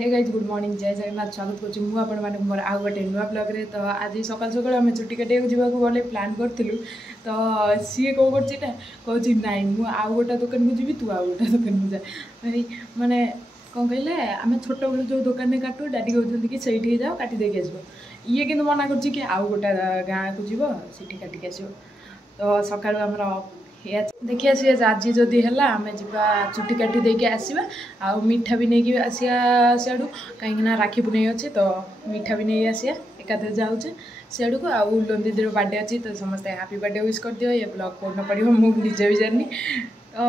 Hey guys good morning जय जगन्नाथ स्वागत करुँच मुझे मोर आउ गोटे नुआ ब्लॉग रे। तो आज सकाल सकाल आम छुट्टी काटिया जावाक गले प्लान करूँ। तो सी कौन करना कौच नाई मु आउ गोटे दुकान को जी तू आउ गोटे दुकान को जा भाई माने कौन कहले आम छोट बेलू जो दुकान में काटू डैडी कहते कि सही जाओ काटी देके आसो ये कि मना कर आउ गोटे गाँव को जीव सीठी काटिक आस। तो सका देखिए सी आज जदि है आम जा चुटी काटी देके आसवा आ मिठा भी नहीं आसिया सियाड़ू कहीं राखी पुनई अच्छे तो मिठा भी नहीं आसिया एकाथरे जाऊे सियाड़ू को आउ दीदी बर्थडे अच्छी तो समस्ते हैप्पी बर्थडे विश कर दियो। ये ब्लॉग कौन पड़ो मुझे भी जानी तो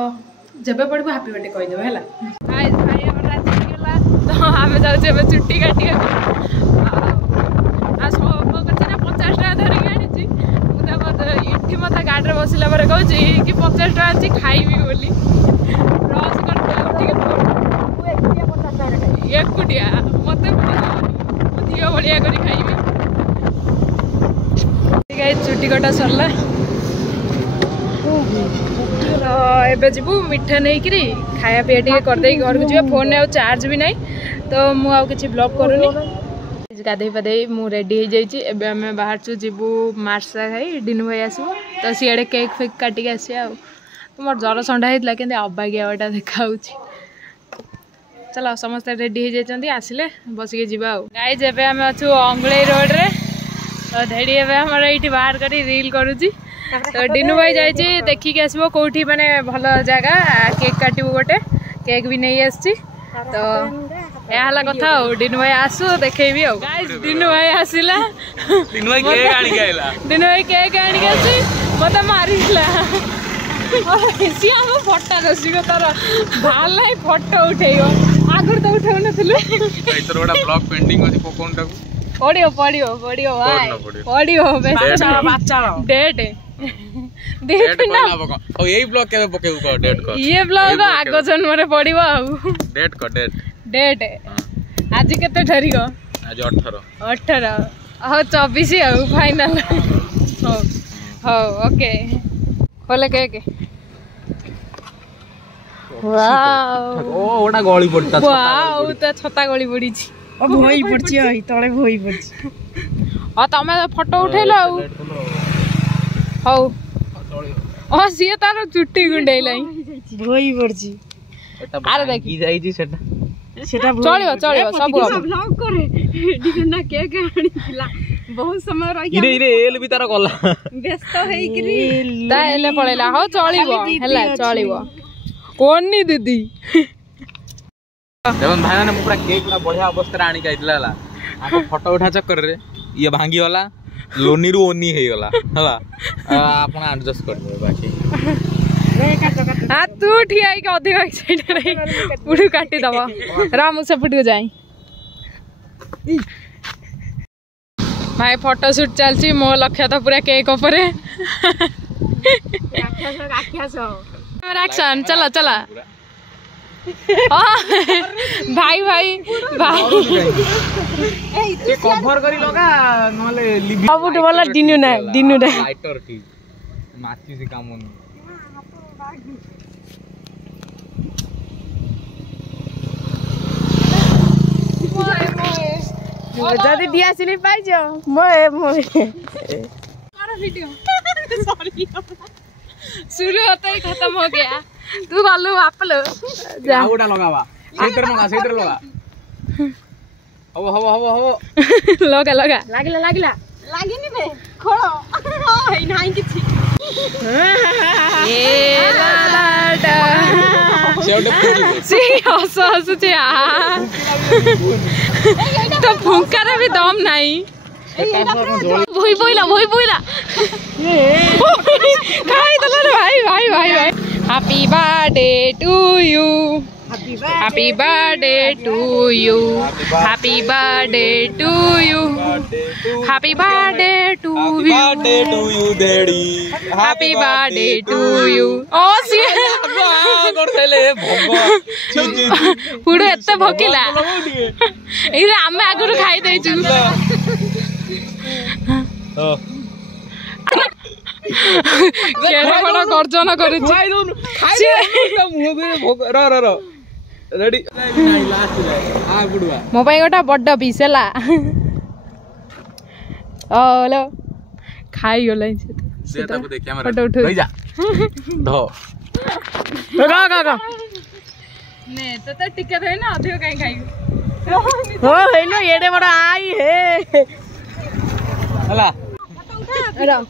जब पड़ो हैप्पी बर्थडे कहीदेव है तो आम जाऊे चुटी काटिया 50 टाँग धरिक आनी इटी मत गाड़ी बसला कहूँ कि 50 टाँग अच्छी खाइबी बोली ब्रश कर एकुटिया मत दिह भाया कर खाइबी। चुटी कटा सरला एबे जीवु मिठा नहीं करी खाया पिया टे करदे घर को जी फोन में चार्ज भी नहीं तो मुझे ब्लॉग करूनी। गाधे पाधे मु रेडी हो जाइए आम बाहर जीवु मार्सा खाई डिनू भाई आसो तो सीआड़े केक फेक काटिक आसिया तो मोर जर संडा होता कि अबागियाटा देखा चलो समस्ते रेडी हो जाती आसिले बसिके जीवा गाइज एबे आम अच्छु अंगुलई रोड रे तो धेड़ी एमर ये बाहर कर रील करुच्ची तो डिनू भाई जाइए देखिक आसो कौटी माने भल जगह केक काटू गोटे केक भी नहीं आसी तो यह कथा डिनू भाई आसु देखेबी डिनू भाई आसला डिनू भाई केक आनिक आसी मत मारिला सी आम फटा रसिक तार भाला फटो उठेब आगुर तो उठाऊ ना ब्लॉग पेंडिंग अछि कोनटा पड़ियो पड़ियो पड़ियो भाई पड़ियो डेट डेट ना ओ यही ब्लॉग के पकेउ को डेट को ये ब्लॉग आगो जन्म रे पड़ियो आ डेट को डेट आज केते तारीख आज 18 हाँ 24 आ फाइनल हो ओके खोले केक वाओ ओटा गली पड़ता वाओ त छता गली पड़ी छी ओ भई पड़ची आई तळे भई पड़ची आ तमे फोटो उठेला हौ ओ सिए तार चुट्टी गुंडेलाई भई पड़ची आरे देखि जाई जी सेटा चलियो चलियो सब ब्लॉग करे डिगना केक आनिला बहुत समय रही इरे इरे एल भी तार गला व्यस्त हेई करी ता एले पळेला हो चलिबो हैला चलिबो कोनी दीदी देखन भाई माने पूरा केक पूरा बढ़िया अवस्था रे आनी काइतला हला आ फोटो उठा चक्कर रे ये भांगी वाला लोनी रु ओनी हे गला हला आपण एडजस्ट कर दे बाकी हाँ तू ठिया अधिक एक्साइटेड रही पुड़ू काटी दबा रामू से पुट जाए भाई फोटो शूट चलती मो लक्ष्य तो पूरा केक ऊपर एक्शन चला चला भाई भाई भाई ये कवर करी लगा नले लिबी अब वाला दिनु ना लाइटर की माची से काम होनी जदि दिया सिली पाइजो मोए मोए वीडियो सॉरी शुरू होते ही खत्म हो गया तू गलु आपलो जाउडा लगावा सेटर लगा हबो लगा लागिला लागिनी बे खोलो हेई नाही किछि ए लालाटा सी हस छे तो फुंकार भी दम नहीं भोई बोइला खाई दला रे भाई happy birthday to you happy birthday to you happy birthday to you happy birthday to you daddy happy birthday to you ओ सी करथले भंग पुडो एते भकिला इरे आमे आगुर खाई दैछु केड़ा बड़ा गर्जन करू खाई दोनु खाई मुह रे र रेडी नहीं लास्ट रे आ गुडवा मो पाई गोटा बड्ड पिस हैला हेलो खाई गलै दे ताको दे कैमरा फोटो उठो लई जा धो गा ने तो टिके थई ना अधिक काई खाई हो हेलो एडे बड़ा आई हे हला राम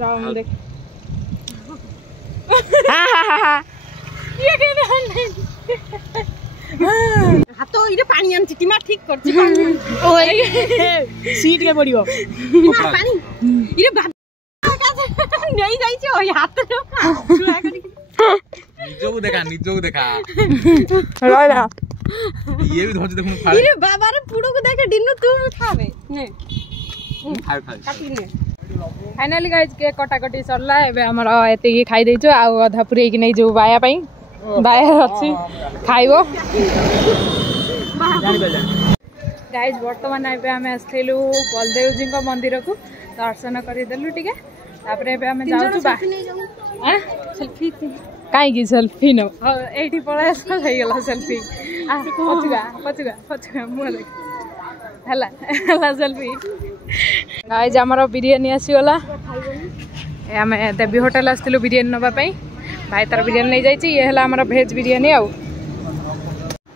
राम देख ये के हाथ इरे पानी आन टिमा ठीक करछि पानी ओए सीट के पड़ियो पानी इरे नहीं जाई छ ओय हाथ छुआ करी निजो को देखा राइला ये भी धोज देखु फाड़ इरे बाबा रे पुडो को देखे दिनु तू खावे ने खाए काटी ने फाइनली गाइस के कटाकटी सरला एबे हमर एते की खाई दैछो आ अधा पुरे की नै जो बाया पई बाया अछि खाइबो गाइस वर्तमान एबे हमें आस्थेलु बलदेव जी को मंदिर को दर्शन करि देलु ठीक है तापरे एबे हमें जाउछु बा हैं सेल्फी काई की सेल्फी न एठी पळा हो गला सेल्फी आ पछुगा मुह देख हला सेल्फी गाइस हमर बिरयानी आसी गला ए हमें देवी होटल आस्तिलु बिरयानी नबा पई भाई तार बिरयानी नहीं जाइए ये है हमारा भेज बिरयानी आउ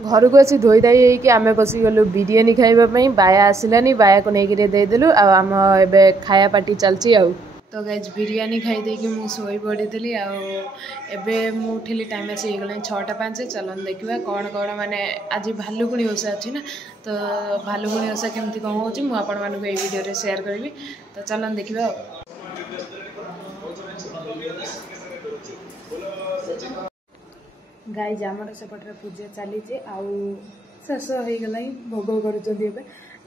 घर को अच्छी धोई धाई होगी आम बस गलु बिरयानी खाइबापी बाया आसलानी बाया को लेकिन देदेलु आम ए खाया पार्टी चलती आउ तो गाइज बिरयानी खाई देकी मु सोई पड़ी एबे मु उठिली टाइम आसी गला 6:05 चलन देखा कौन कौन माने आज भालुकुणी ओषा अच्छी ना तो भालुकुणी ओषा केमती कौन हो मुझे वीडियो रे शेयर करी तो चलन देखा गाइज आमर सेपटे पूजा चली शेष हो गला भोग कर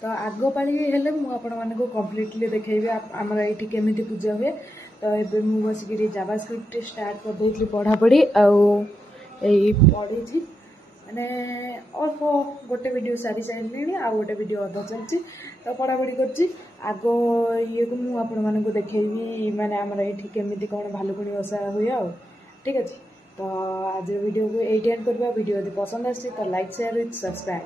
तो आग पाली हेल्ले मुझे कम्प्लीटली देखी आमर ये केमी पूजा हुए तो ये मुझे बसिक जावास्क्रिप्ट स्टार्ट कर देती पढ़ापढ़ी पढ़ी मैंने अल्प गोटे वीडियो सारी सारे आ गोटे वीडियो अधा चलती तो पढ़ापढ़ी कर आग ये को मुझे देखी मैंने आमर ये केमी कौन भालुकुणी ओषा हुए ठीक अच्छे तो आज वीडियो को एंड करवा वीडियो यदि पसंद आसी तो लाइक शेयर विथ सब्सक्राइब।